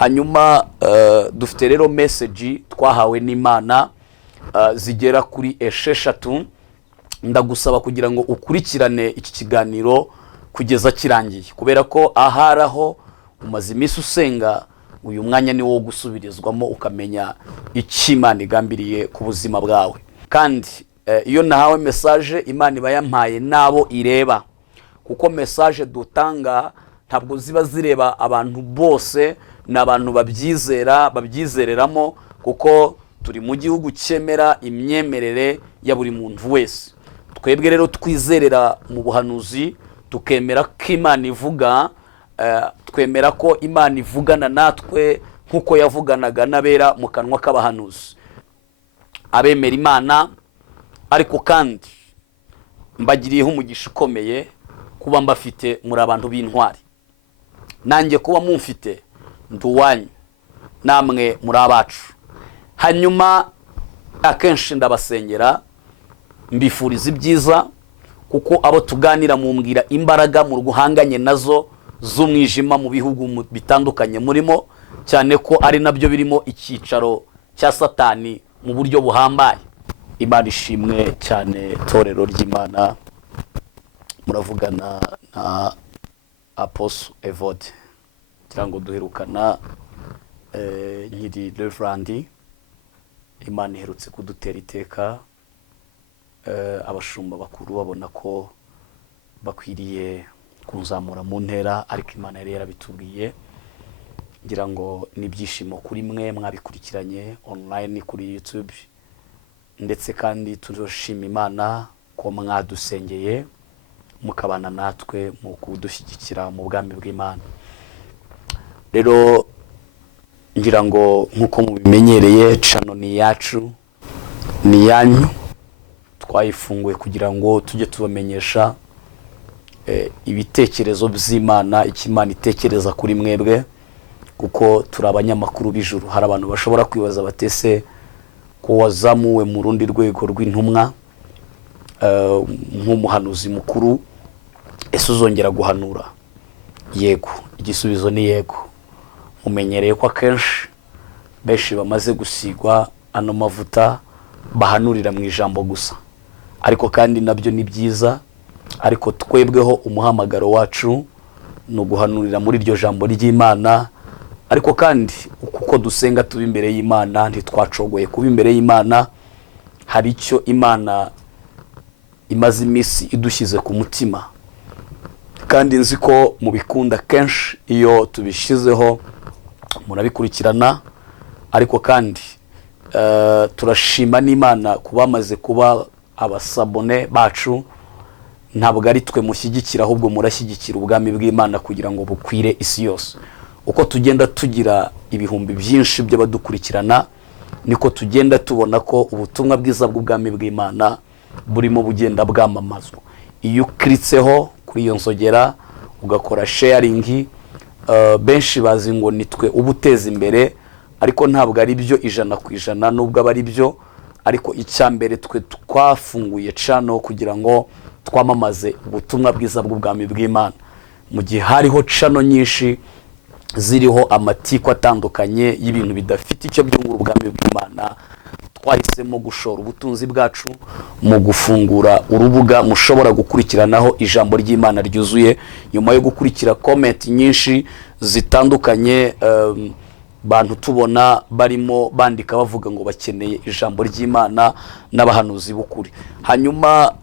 hanyuma dufite rero message twahawe n'Imana zigera kuri esheshatu. Ndagusaba kugira ngo ukurikirane iki kiganiro kugeza kirangiye, kubera ko aharaho umaze iminsi usenga, uyu mwanya ni wo gusubirizwamo ukamenya icyo Imana igambiriye ku buzima bwawe. Kandi iyo nahawe message Imana iba yampaye nabo ireba, kuko message dutanga ntabwo ziba zireba abantu bose, n'abantu babyizereramo, kuko turi mu gihugu cyemera imyemerere ya buri muntu wese. Twebwe rero twizerera mu buhanuzi, tukemera ko Imana ivuga, twemera ko Imana ivugana natwe nkuko yavuganaga n'abera mu kanwa k'abahanuzi. Abemera Imana ariko kandi mbagiriyeho umugisha ukomeye kuba mbafite muri abantu b'intwari. Nanjye kuba mumfite nduwanyu, namwe muri abacu. Hanyuma akenshi ndabasengera, mbifuriza ibyiza, kuko abo tuganira mumbwira imbaraga mu guhanganye nazo z'umwijima mu bihugu bitandukanye murimo, cyane ko ari nabyo birimo icyicaro cya Satani mu buryo buhambaye. Imana ishimwe cyane, torero ry'Imana. Muravugana na Apostle Evode, cyangwa duherukana nkiri Reverend. Imana iherutse kudutera iteka, abashumba bakuru babona ko bakwiriye kunzamura mu ntera, ariko Imana yari yarabitubwiye. Ngira ngo nibyishimo kuri mwe mwabikurikiranye online kuri YouTube, ndetse kandi turashima Imana ko mwadusengeye mukabana natwe mu kudushyigikira mu bwami bw'Imana. Rero ngira ngo nkuko mubimenyereye, channel ni yacu, ni yanyu. Twayifunguye kugira ngo tujye tubamenyesha ibitekerezo by'Imana, icyo Imana itekereza kuri mwebwe, kuko turi abanyamakuru b'ijuru. Hari abantu bashobora kwibaza batese ko wazamuwe mu rundi rwego rw'intumwa nk'umuhanuzi mukuru, ese uzongera guhanura? Yego, igisubizo ni yego. Mumenyereye ko akenshi benshi bamaze gusigwa ano mavuta bahanurira mu ijambo gusa, ariko kandi nabyo ni byiza, ariko twebweho umuhamagaro wacu no guhanurira muri iryo jambo ry'Imana. Ariko kandi kuko dusenga tuba imbere y'Imana, ntitwacogoye kuba imbere y'Imana. Hari icyo Imana imaze iminsi idushyize ku mutima, kandi nzi ko mubikunda kenshi iyo tubishizeho murabikurikirana. Ariko kandi turashima n'Imana kuba bamaze kuba abasabone bacu. Ntabwo ari twe mushyigikira, ahubwo murashyigikira ubwami bw'Imana kugira ngo bukwire isi yose. Uko tugenda tugira ibihumbi byinshi by'abadukurikirana, niko tugenda tubona ko ubutumwa bwiza bw'ubwami bw'Imana burimo bugenda bwamamazwa. Iyo ukritseho kuri iyo nzogera ugakora sharing, benshi bazi ngo nitwe ubuteza imbere, ariko ntabwo ari byo 100%, nubwo aba ari byo. Ariko icyambere twe twafunguye channel kugira ngo twamamaze ubutumwa bwiza bw'ubwami bw'Imana. Mu gihe hariho channel nyinshi ziriho amatiko atandukanye y'ibintu bidafite icyo byungura ubwami bw'Imana, twahisemo gushora ubutunzi bwacu mu gufungura urubuga mushobora gukurikiranaho ijambo ry'Imana ryuzuye. Nyuma yo gukurikira comment nyinshi zitandukanye, bantu tubona barimo bandika bavuga ngo bakeneye ijambo ry'Imana n'abahanuzi b'ukuri. Hanyuma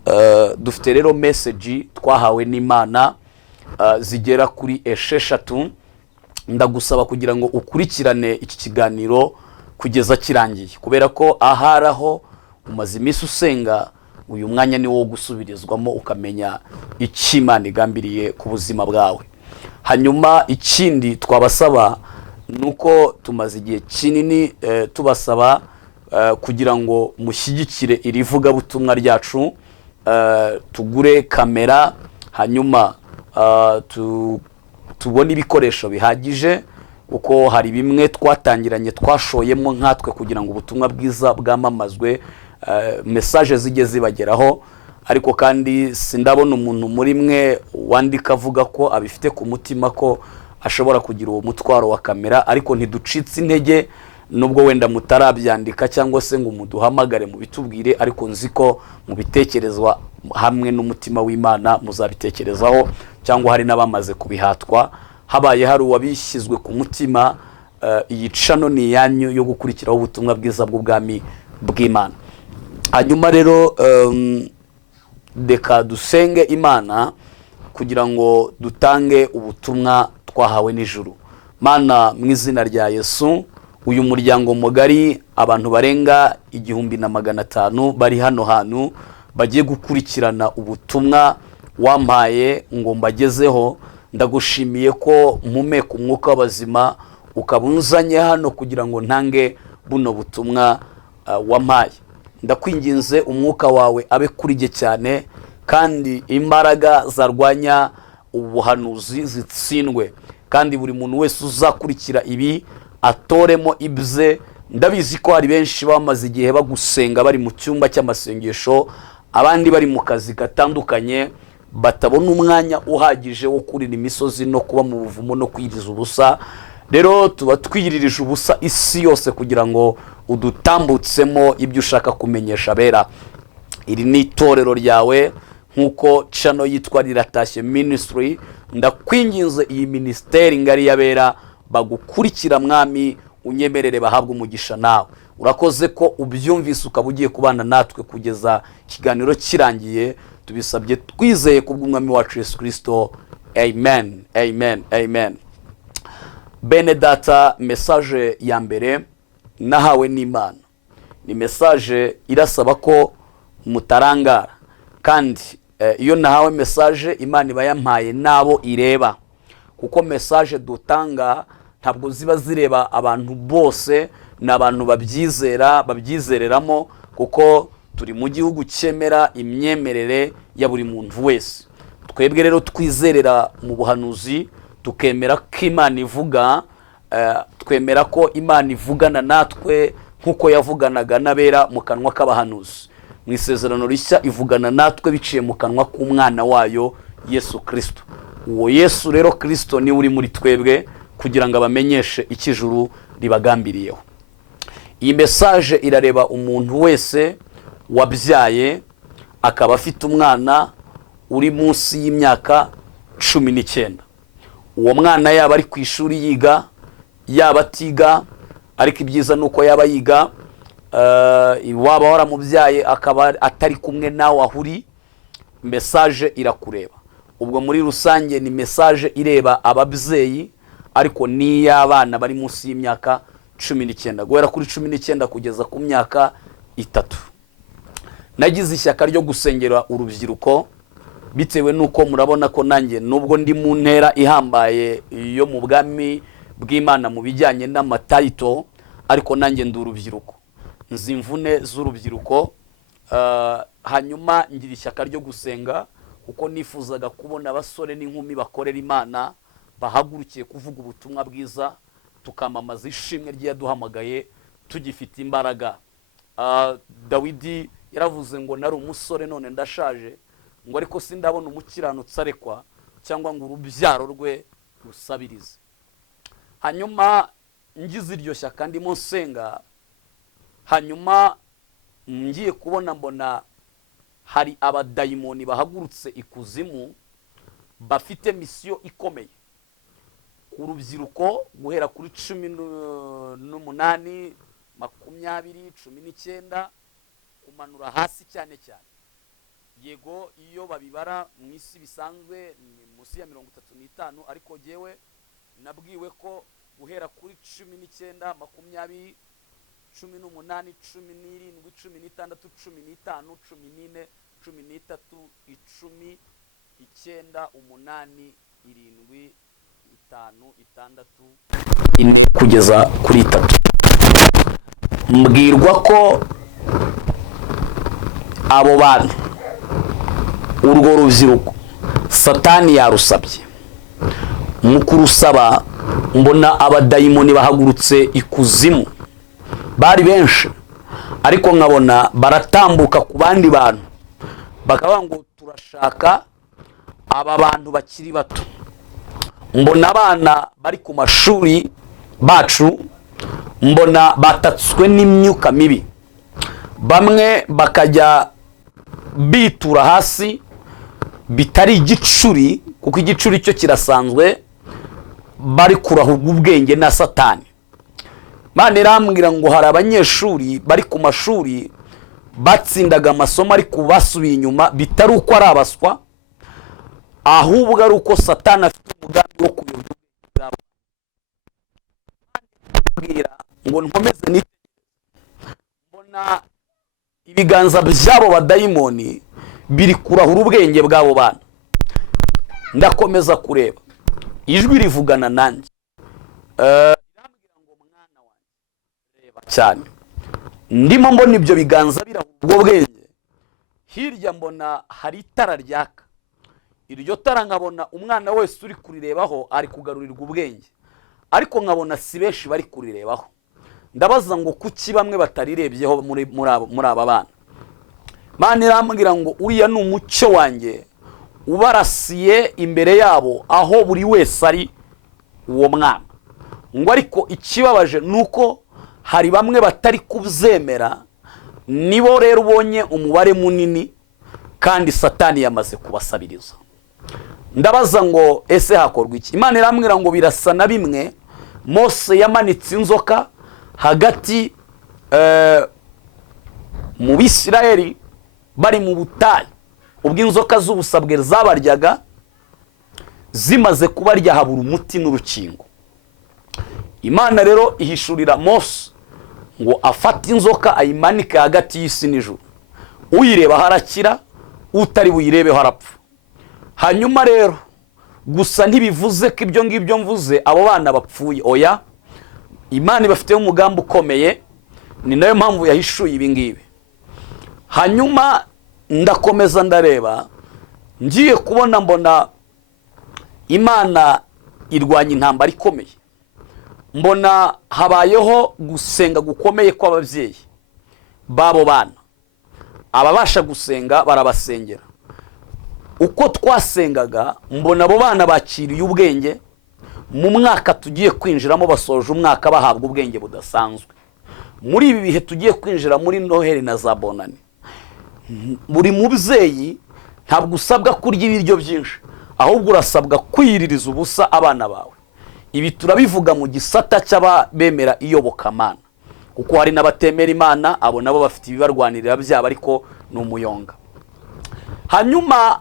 dufite rero message twahawe n'Imana zigera kuri esheshatu. Ndagusaba kugira ngo ukurikirane iki kiganiro kugeza kirangiye, kubera ko aharaho umaze iminsi usenga, uyu mwanya ni wo gusubirizwamo ukamenya icyo Imana igambiriye ku buzima bwawe. Hanyuma ikindi twabasaba nuko tumaze igihe kinini tubasaba kugira ngo mushyigikire iri vuga butumwa ryacu, tugure kamera, hanyuma tubone ibikoresho bihagije, uko hari bimwe twatangiranye twashoyemo nkatwe kugira ngo ubutumwa bwiza bwamamazwe, message zijye zibageraho. Ariko kandi sindabona umuntu muri mwe wandika avuga ko abifite ku mutima ko ashobora kugira uwo mutwaro wa kamera, ariko ntiducitse intege nubwo wenda mutarabyandika cyangwa se ngo muduhamagare mu bitubwire, ariko nzi ko mu bitekerezwa hamwe n'umutima w'Imana muzabitekerezaho, cyangwa hari n'abamaze kubihatwa. Habaye hari uwabishyizwe ku mutima, iyi channel ni yanyu yo gukurikiraho ubutumwa bwiza bw'ubwami bw'Imana. Hanyuma rero deka dusenge Imana kugira ngo dutange ubutumwa twahawe n'ijuru. Mana, mu izina rya Yesu, uyu muryango mugari, abantu barenga 1500 bari hano hantu bagiye gukurikirana ubutumwa wampaye ngo mbagezeho, ndagushimiye ko mpumeka umwuka w'abazima ukabunzanye hano kugira ngo ntange buno butumwa wampaye. Ndakwinginze umwuka wawe abe kurije cyane, kandi imbaraga zarwanya ubuhanuzi zitsindwe, kandi buri muntu wese uzakurikira ibi atoremo ibye. Ndabizi ko hari benshi bamaze igihe bagusenga bari mu cyumba cy'amasengesho, abandi bari mu kazi gatandukanye, batabona umwanya uhagije wo kurira imisozi no kuba mu buvumo no kwiriza ubusa. Rero tuba twiyiririje ubusa isi yose kugira ngo udutambutsemo ibyo ushaka kumenyesha abera. Iri ni itorero ryawe nkuko channel yitwa Riratashye Ministry. Ndakwinginze iyi ministeri ngari yabera bagukurikira, mwami, unyemerere bahabwa umugisha nawe. Urakoze ko ubyumvise ukaba ugiye kubana natwe kugeza ikiganiro kirangiye. Tubisabye twizeye kubw'umwami wacu Yesu Kristo. Amen, amen, amen. Bene data, message ya mbere nahawe n'Imana ni message irasaba ko mutarangara, kandi iyo nahawe message Imana iba yampaye nabo ireba, kuko message dutanga ntabwo ziba zireba abantu bose, n'abantu babyizereramo, kuko turi mu gihugu cyemera imyemerere ya buri muntu wese. Twebwe rero twizerera mu buhanuzi, tukemera ko Imana ivuga, twemera ko Imana ivugana natwe nkuko yavuganaga n'abera mu kanwa k'abahanuzi. Mu isezerano rishya ivugana natwe biciye mu kanwa k'umwana wayo Yesu Kristo. Uwo Yesu rero Kristo ni uri muri twebwe kugira ngo abamenyeshe ikijuru ribagambiriyeho. Iyi message irareba umuntu wese wabyaye akaba afite umwana uri munsi y'imyaka 19. Uwo mwana yaba ari ku ishuri yiga, yaba atiga, ariko ibyiza nuko yaba yiga, waba waramubyaye akaba atari kumwe nawe ahuri, message irakureba. Ubwo muri rusange ni message ireba ababyeyi, ariko ni y'abana bari munsi y'imyaka 19, guhera kuri 19 kugeza ku myaka 3. Nagize ishyaka ryo gusengera urubyiruko, bitewe nuko murabona ko nanjye nubwo ndi mu ntera ihambaye yo mu bwami bw'Imana mu bijyanye n'amatayito, ariko nanjye ndi urubyiruko, nzi imvune z'urubyiruko. Hanyuma ngira ishyaka ryo gusenga, kuko nifuzaga kubona abasore n'inkumi bakorera Imana, bahagurukiye kuvuga ubutumwa bwiza, tukamamaza ishimwe ry'yaduhamagaye tugifite imbaraga. Dawidi yaravuze ngo nari umusore none ndashaje, ngo ariko sindabona umukiranutsi arekwa, cyangwa ngo urubyaro rwe rusabirize. Hanyuma ngize iryo shyaka ndimo nsenga, hanyuma ngiye kubona mbona hari abadayimoni bahagurutse ikuzimu, bafite misiyo ikomeye ku rubyiruko guhera kuri 18, 20, 19 kumanura hasi cyane cyane. Yego iyo babibara mu isi bisanzwe ni munsi ya 35, ariko jewe nabwiwe ko guhera kuri 19, 20, 18, 17, 17, 16, 15, 14, 13, 10, 9, 8, 7, 5, 6, kugeza kuri 3. Mbwirwa ko abo bantu, urwo rubyiruko, Satani yarusabye. Mu kurusaba mbona abadayimoni bahagurutse ikuzimu, bari benshi, ariko nkabona baratambuka ku bandi bantu, bakavuga ngo turashaka aba bantu bakiri bato. mbona abana bari ku mashuri bacu, mbona batatswe n'imyuka mibi, bamwe bakajya bitura hasi bitari igicuri, kuko igicuri cyo kirasanzwe, bari kurahurwa ubwenge na Satani. Imana irambwira ngo hari abanyeshuri bari ku mashuri batsindaga amasomo ariko basubiye inyuma, bitari uko ari abaswa, ahubwo ari uko Satani afite umugambi wo kuyobya ubwenge bwabo. Ngo nkomeze mbona ibiganza byabo badayimoni biri kurahura ubwenge bwabo bana. Ndakomeza kureba, ijwi rivugana nanjye, irambwira ngo mwana wanjye reba cyane. Ndimo mbona ibyo biganza birahura ubwo bwenge, hirya mbona hari itara ryaka. Iryo tara nkabona umwana wese uri kurirebaho ari kugarurirwa ubwenge, ariko nkabona si benshi bari kurirebaho. Ndabaza ngo kuki bamwe batarirebyeho muri aba bana. Imana irambwira ngo uriya ni umucyo wanjye ubarasiye imbere yabo aho buri wese ari uwo mwana. Ngo ariko ikibabaje nuko hari bamwe batari kubyemera, nibo rero ubonye umubare munini, kandi Satani yamaze kubasabiriza. Ndabaza ngo ese hakorwa iki? Imana irambwira ngo birasa na bimwe Mose yamanitse inzoka hagati mu Bisirayeli bari mu butayu, ubwo inzoka z'ubusabwe zabaryaga, zimaze kubarya habura umuti n'urukingo. Imana rero ihishurira Mose ngo afate inzoka ayimanike hagati y'isi n'ijuru, uyireba harakira, utari buyirebe harapfa. Hanyuma rero gusa ntibivuze ko ibyo ngibyo mvuze abo bana bapfuye, oya, Imana ibafiteho umugambi ukomeye, ni nayo mpamvu yahishuye ibi ngibi. Hanyuma ndakomeza ndareba, ngiye kubona mbona Imana irwanya intambara ikomeye. Mbona habayeho gusenga gukomeye kw'ababyeyi babo bana. Ababasha gusenga barabasengera. Uko twasengaga mbona abo bana bakiriye ubwenge, mu mwaka tugiye kwinjiramo basoje umwaka bahabwa ubwenge budasanzwe. Muri ibi bihe tugiye kwinjira muri Noheli na za Bonani, buri mubyeyi ntabwo usabwa kurya ibiryo byinshi, ahubwo urasabwa kwiririza ubusa abana bawe. Ibi turabivuga mu gisata cy'abemera iyobokamana, kuko hari n'abatemera Imana, abo nabo bafite ibibarwanirira byabo ariko ni umuyonga. Hanyuma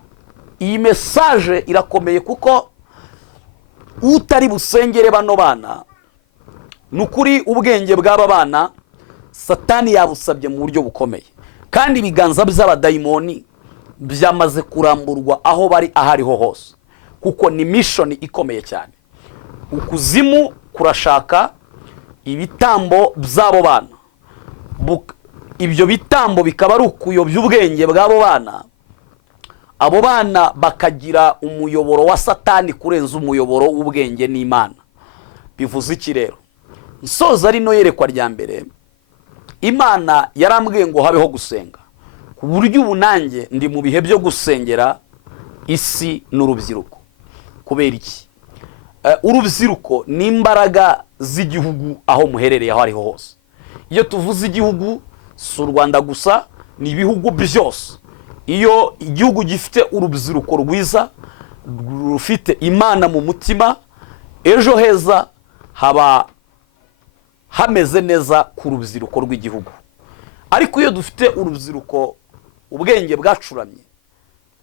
iyi message irakomeye, kuko utari busengere bano bana, nukuri ubwenge bw'aba bana Satani yabusabye mu buryo bukomeye, kandi ibiganza by'abadayimoni byamaze kuramburwa aho bari ahariho hose, kuko ni mission ikomeye cyane. Ukuzimu kurashaka ibitambo by'abo bana, ibyo bitambo bikaba ari ukuyobya ubwenge bw'abo bana, abo bana bakagira umuyoboro wa Satani kurenza umuyoboro w'ubwenge n'Imana. Bivuze iki rero? Nsoza rino yerekwa rya mbere, Imana yarambwiye ngo habeho gusenga, ku buryo ubu nanjye ndi mu bihe byo gusengera isi n'urubyiruko. Kubera iki? Urubyiruko ni imbaraga z'igihugu aho muherereye aho ariho hose. Iyo tuvuze igihugu si u Rwanda gusa, ni ibihugu byose. Iyo igihugu gifite urubyiruko rwiza rufite Imana mu mutima, ejo heza haba hameze neza ku rubyiruko rw'igihugu. Ariko iyo dufite urubyiruko ubwenge bwacuramye,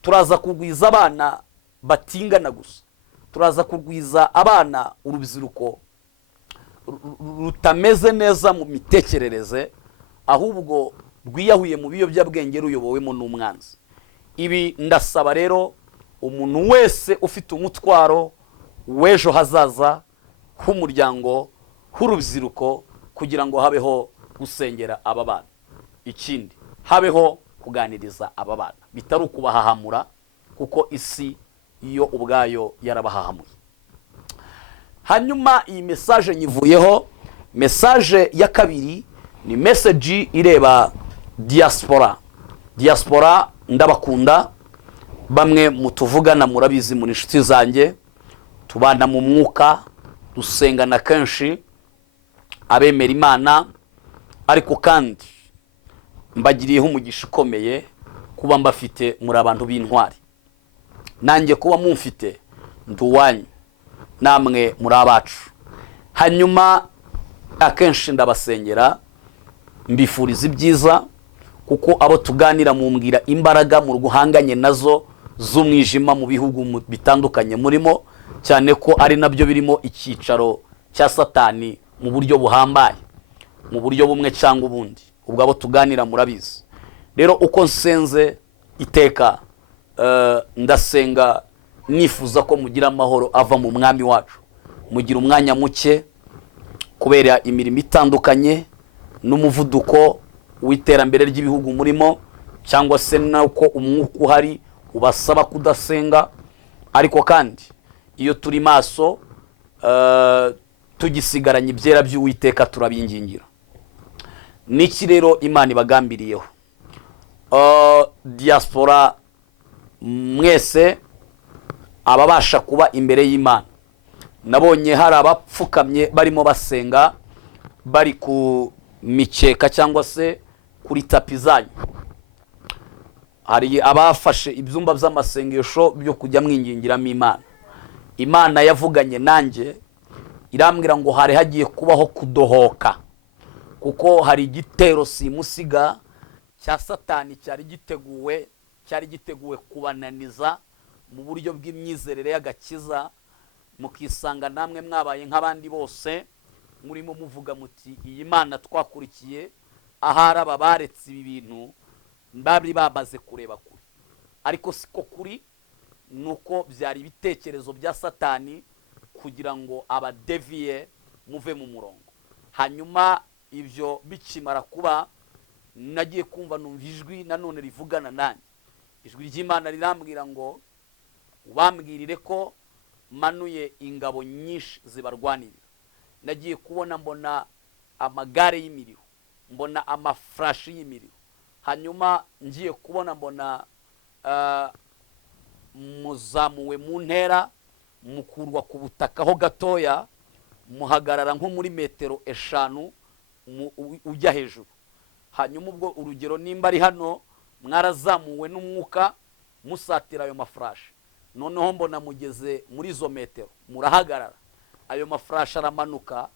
turaza kugwiza abana batingana gusa, turaza kugwiza abana urubyiruko rutameze neza mu mitekerereze, ahubwo rwiyahuye mu biyobyabwenge ruyobowemo n'umwanzi. Ibi ndasaba rero umuntu wese ufite umutwaro w'ejo hazaza h'umuryango, h'urubyiruko, kugira ngo habeho gusengera aba bana. Ikindi, habeho kuganiriza aba bana, bitari ukubahahamura, kuko isi iyo ubwayo yarabahahamuye. Hanyuma iyi message nyivuyeho. Message ya kabiri ni message ireba diaspora. Diaspora ndabakunda, bamwe mutuvugana murabizi muri inshuti zanjye, tubana mu mwuka, dusengana kenshi, abemera Imana, ariko kandi mbagiriyeho umugisha ukomeye kuba mbafite muri abantu b'intwari. Nanjye kuba mumfite nduwanyu, namwe muri abacu. Hanyuma akenshi ndabasengera, mbifuriza ibyiza, kuko abo tuganira mumbwira imbaraga mu guhanganye nazo z'umwijima mu bihugu bitandukanye murimo, cyane ko ari nabyo birimo icyicaro cya Satani mu buryo buhambaye, mu buryo bumwe cyangwa ubundi. Ubwo abo tuganira murabizi. Rero uko nsenze iteka, ndasenga nifuza ko mugira amahoro ava mu mwami wacu. Mugira umwanya muke kubera imirimo itandukanye n'umuvuduko w'iterambere ry'ibihugu murimo, cyangwa se nuko umwuka uhari ubasaba kudasenga. Ariko kandi iyo turi maso, tugisigaranye ibyera by'Uwiteka, turabingingira. Niki rero Imana ibagambiriyeho? Diaspora mwese ababasha kuba imbere y'Imana, nabonye hari abapfukamye barimo basenga, bari ku mikeka cyangwa se kuri tapi zanyu. Hari abafashe ibyumba by'amasengesho byo kujya mwingingiramo Imana. Imana yavuganye nanjye irambwira ngo hari hagiye kubaho kudohoka, kuko hari igitero simusiga cya Satani cyari giteguwe kubananiza mu buryo bw'imyizerere y'agakiza, mukisanga namwe mwabaye nk'abandi bose, murimo muvuga muti iyi Mana twakurikiye ahari aba baretse ibi bintu bari bamaze kureba kure. Ariko siko kuri, nuko byari ibitekerezo bya Satani kugira ngo abadeviye muve mu murongo. Hanyuma ibyo bikimara kuba, nagiye kumva numva ijwi nanone rivugana nanjye. Ijwi ry'Imana rirambwira ngo ubambwirire ko manuye ingabo nyinshi zibarwanirira. Nagiye kubona mbona amagare y'imiriho, mbona amafrashi y'imiriho. Hanyuma ngiye kubona mbona muzamuwe mu ntera, mukurwa ku butaka ho gatoya, muhagarara nko muri metero 5 ujya hejuru. Hanyuma ubwo urugero nimba ari hano mwarazamuwe n'umwuka musatira ayo mafrashi, noneho mbona mugeze muri izo metero, murahagarara. Ayo mafrashi aramanuka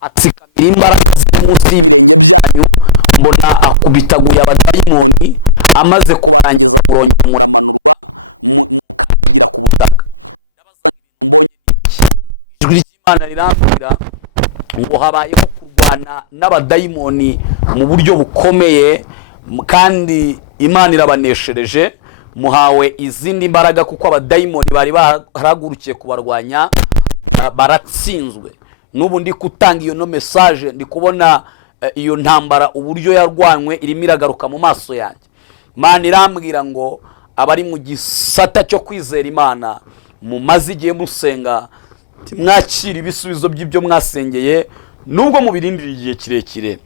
atsikamira imbaraga ziri munsi y'ibyanyu, mbona akubitaguye abadayimoni, amaze kurangira murongera mureka. Ijwi ry'Imana rirambwira ngo habayeho kurwana n'abadayimoni mu buryo bukomeye, kandi Imana irabaneshereje. Muhawe izindi mbaraga, kuko abadayimoni bari barahagurukiye kubarwanya baratsinzwe. N'ubu ndi kutanga iyo no message, ndi kubona iyo ntambara uburyo yarwanywe irimo iragaruka mu maso yanjye. Imana irambwira ngo abari mu gisata cyo kwizera Imana, mumaze igihe musenga, mwakira ibisubizo by'ibyo mwasengeye nubwo mubirindira igihe kirekire.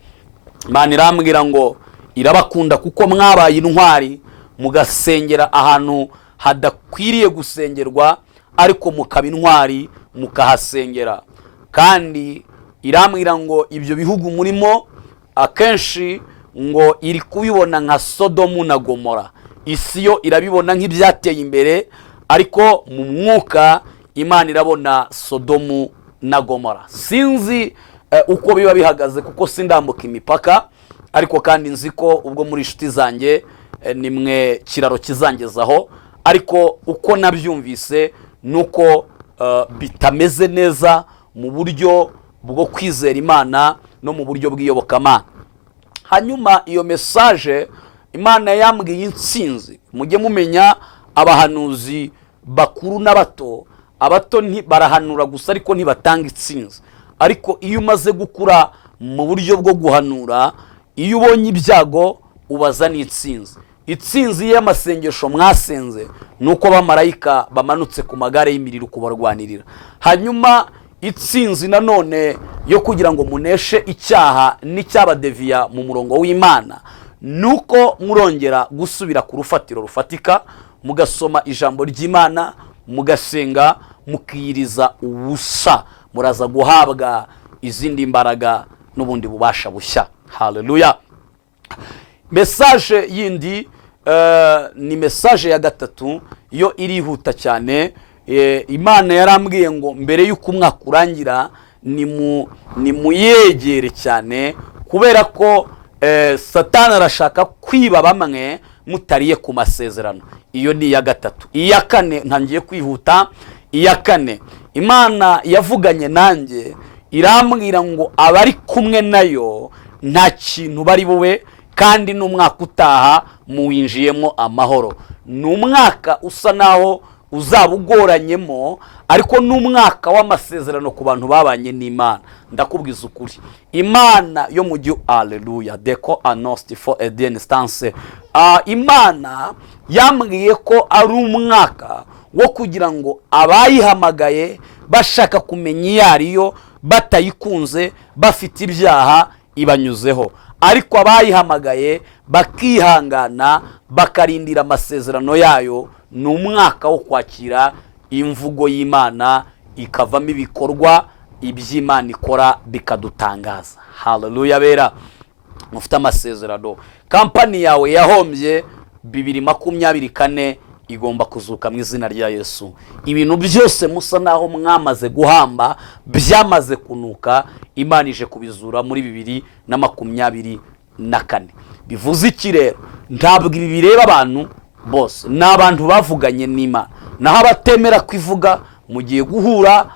Imana irambwira ngo irabakunda, kuko mwabaye intwari mugasengera ahantu hadakwiriye gusengerwa, ariko mukaba intwari mukahasengera. Kandi irambwira ngo ibyo bihugu murimo akenshi ngo iri kubibona nka Sodomu na Gomora. Isi yo irabibona nk'ibyateye imbere, ariko mu mwuka Imana irabona Sodomu na Gomora. Sinzi uko biba bihagaze, kuko sindambuka imipaka, ariko kandi nzi ko ubwo muri inshuti zanjye nimwe kiraro kizangezaho. Ariko uko nabyumvise nuko bitameze neza mu buryo bwo kwizera Imana no mu buryo bw'iyobokamana. Hanyuma iyo message Imana yambwiye intsinzi. Mujye mumenya abahanuzi bakuru n'abato, abato barahanura gusa ariko ntibatanga intsinzi. Ariko iyo umaze gukura mu buryo bwo guhanura, iyo ubonye ibyago ubaza n'intsinzi. Intsinzi y'amasengesho mwasenze nuko abamarayika bamanutse ku magare y'imiriro kubarwanirira. Hanyuma intsinzi nanone yo kugira ngo muneshe icyaha n'icyabadeviya mu murongo w'Imana, nuko murongera gusubira ku rufatiro rufatika, mugasoma ijambo ry'Imana, mugasenga, mukiyiriza ubusa, muraza guhabwa izindi mbaraga n'ubundi bubasha bushya. Haleluya. Message yindi ni message ya gatatu, yo irihuta cyane. Imana yarambwiye ngo mbere y'uko umwaka urangira ni muyegere cyane, kubera ko Satani arashaka kwiba bamwe mutariye ku masezerano. Iyo ni iya gatatu. Iya kane ntangiye kwihuta. Iya kane, Imana yavuganye nanjye irambwira ngo abari kumwe nayo nta kintu bari bube, kandi n'umwaka utaha muwinjiyemo amahoro. Ni umwaka usa naho uzaba ugoranyemo, ariko n'umwaka w'amasezerano ku bantu babanye n'Imana. Ndakubwiza ukuri, Imana yo mu gihugu, haleluya, deko anosti for a distance. Imana yambwiye ko ari umwaka wo kugira ngo abayihamagaye bashaka kumenya iyo ariyo, batayikunze, bafite ibyaha ibanyuzeho, ariko abayihamagaye bakihangana bakarindira amasezerano yayo, ni umwaka wo kwakira imvugo y'Imana ikavamo ibikorwa, iby'Imana ikora bikadutangaza. Haleluya bera, mufite amasezerano. Kampani yawe yahombye 2024 igomba kuzuka mu izina rya Yesu. Ibintu byose musa naho mwamaze guhamba, byamaze kunuka, Imana ije kubizura muri 2024. Bivuze iki rero? Ntabwo ibi bireba abantu bose, n'abantu bavuganye n'Imana. Naho abatemera kwivuga mugiye guhura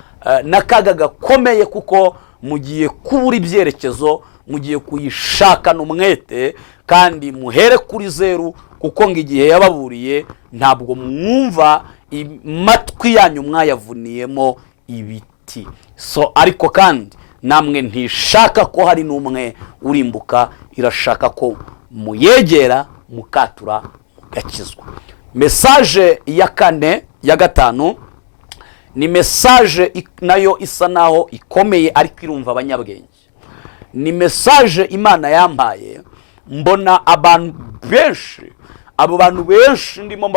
n'akaga gakomeye, kuko mugiye kubura ibyerekezo, mugiye kuyishakana umwete, kandi muhere kuri zeru, kuko ngo igihe yababuriye ntabwo mwumva, matwi yanyu mwayavuniyemo ibiti. Ariko kandi namwe ntishaka ko hari n'umwe urimbuka, irashaka ko muyegera, mukatura, mugakizwa. Message ya kane, ya gatanu, ni message nayo isa naho ikomeye, ariko irumva abanyabwenge. Ni message Imana yampaye, mbona abantu benshi, abo bantu benshi ndimo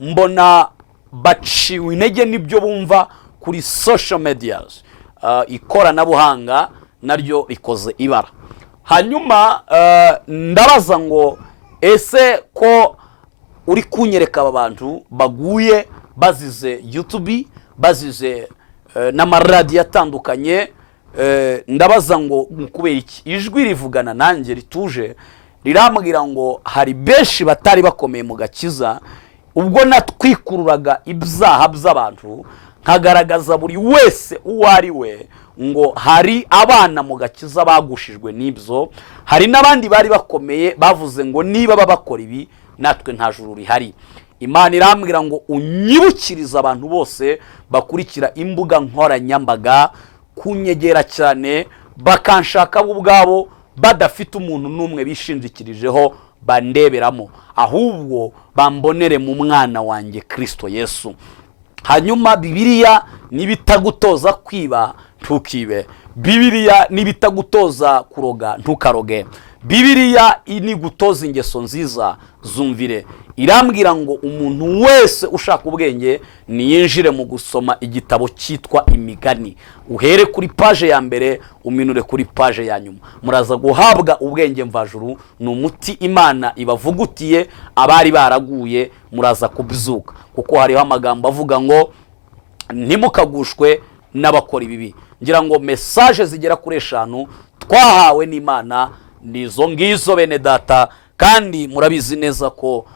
mbona baciwe intege n'ibyo bumva kuri social medias. Ikoranabuhanga naryo rikoze ibara. Hanyuma ndabaza ngo ese ko uri kunyereka aba bantu baguye bazize YouTube, bazize n'amaradiyo atandukanye, ndabaza ngo kubera iki? Ijwi rivugana nanjye rituje rirambwira ngo hari benshi batari bakomeye mu gakiza, ubwo natwikururaga ibyaha by'abantu, nkagaragaza buri wese uwo ari we, ngo hari abana mu gakiza bagushijwe n'ibyo, hari n'abandi bari bakomeye bavuze ngo niba babakora ibi natwe nta juru rihari. Imana irambwira ngo unyibukirize abantu bose bakurikira imbuga nkoranyambaga kunyegera cyane, bakanshaka ubwabo, badafite umuntu n'umwe bishingikirijeho bandeberamo, ahubwo bambonere mu mwana wanjye Kristo Yesu. Hanyuma Bibiliya nibitagutoza kwiba ntukibe, Bibiliya nibitagutoza kuroga ntukaroge, Bibiliya inigutoza ingeso nziza zumvire. Irambwira ngo umuntu wese ushaka ubwenge niyinjire mu gusoma igitabo cyitwa Imigani, uhere kuri page ya mbere uminure kuri page ya nyuma, muraza guhabwa ubwenge mvajuru. Ni umuti Imana ibavugutiye abari baraguye, muraza kubizuka, kuko hariho amagambo avuga ngo ntimukagushwe n'abakora ibibi. Ngira ngo message zigera kuri 5 twahawe n'Imana nizo ngizo bene data, kandi murabizi neza ko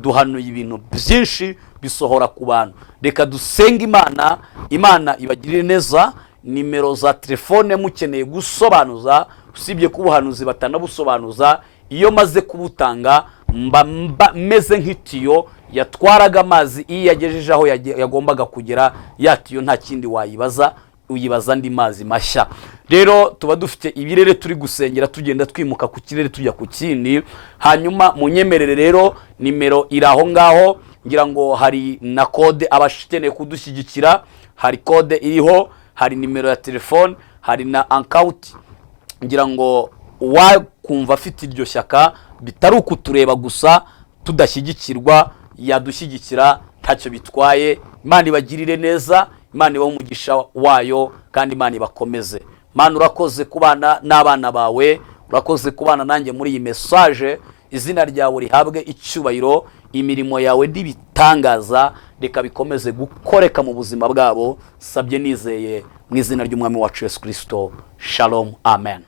duhanuye ibintu byinshi bisohora ku bantu. Reka dusenga Imana, Imana ibagirire neza. Nimero za telefone mukeneye gusobanuza, usibye kubuhanuzi batanabusobanuza, iyo maze kubutanga mba meze nk'itiyo yatwaraga amazi, iyo yagejeje aho yagombaga kugera, yatiyo nta kindi wayibaza, uyibaza andi mazi mashya. Rero tuba dufite ibirere turi gusengera, tugenda twimuka ku kirere tujya ku kindi. Hanyuma munyemerere rero, nimero iraho ngaho, ngira ngo hari na code abashikeneye kudushyigikira, hari code iriho, hari nimero ya telefone, hari na account. Ngira ngo wakumva afite iryo shyaka bitari ukutureba gusa tudashyigikirwa, yadushyigikira ntacyo bitwaye. Imana ibagirire neza, Imana ibahe umugisha wayo, kandi Imana ibakomeze. Mana urakoze kubana n'abana bawe, urakoze kubana nanjye muri iyi message. Izina ryawe rihabwe icyubahiro, imirimo yawe n'ibitangaza reka bikomeze gukoreka mu buzima bwabo. Sabye nizeye mu izina ry'umwami wacu Yesu Kristo. Shalom, amen.